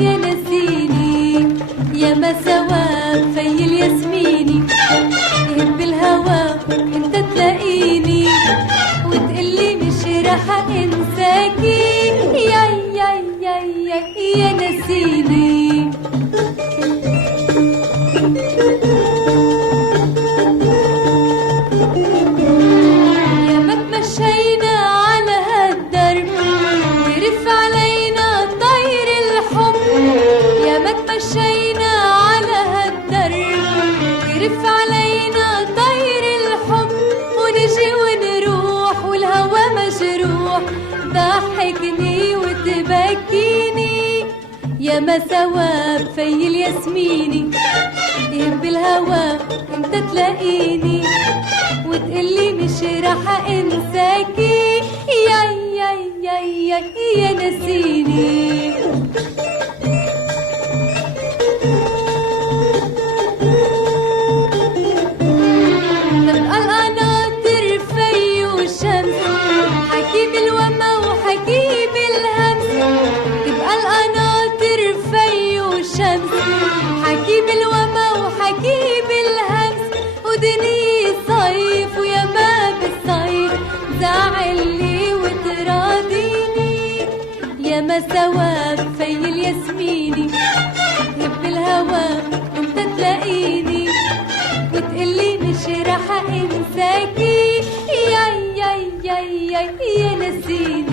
يا نسيني يا ما سوا في الياسميني، يهب الهوى انت تلاقيني وتقلي مش راح انساكي، يا يا يا يا يا نسيني. يا ما تمشينا على هالدرب ويرف علينا طير الحب، يا ما تمشينا على هالدرب ويرف علينا طير الحب، ونجي ونروح والهوى مجروح ضحكني وتبكيني. يا ما سوا في الياسميني، يهب الهوى انت تلاقيني وتقلي مش راح انساكي، يا يا يا يا يا نسيني. تبقى القناطر في وشمس، حكي بالوما وحكي بالهمس، تبقى القناطر في وشمس، حكي بالوما وحكي بالهمس، ودني صيف ويا ما بالصيف زعلي وتراضيني. يا ما سوا في الياسميني، يهب الهوى انت تلاقيني وتقلي مش راح انساكي، يا يا يا يا يا نسيني.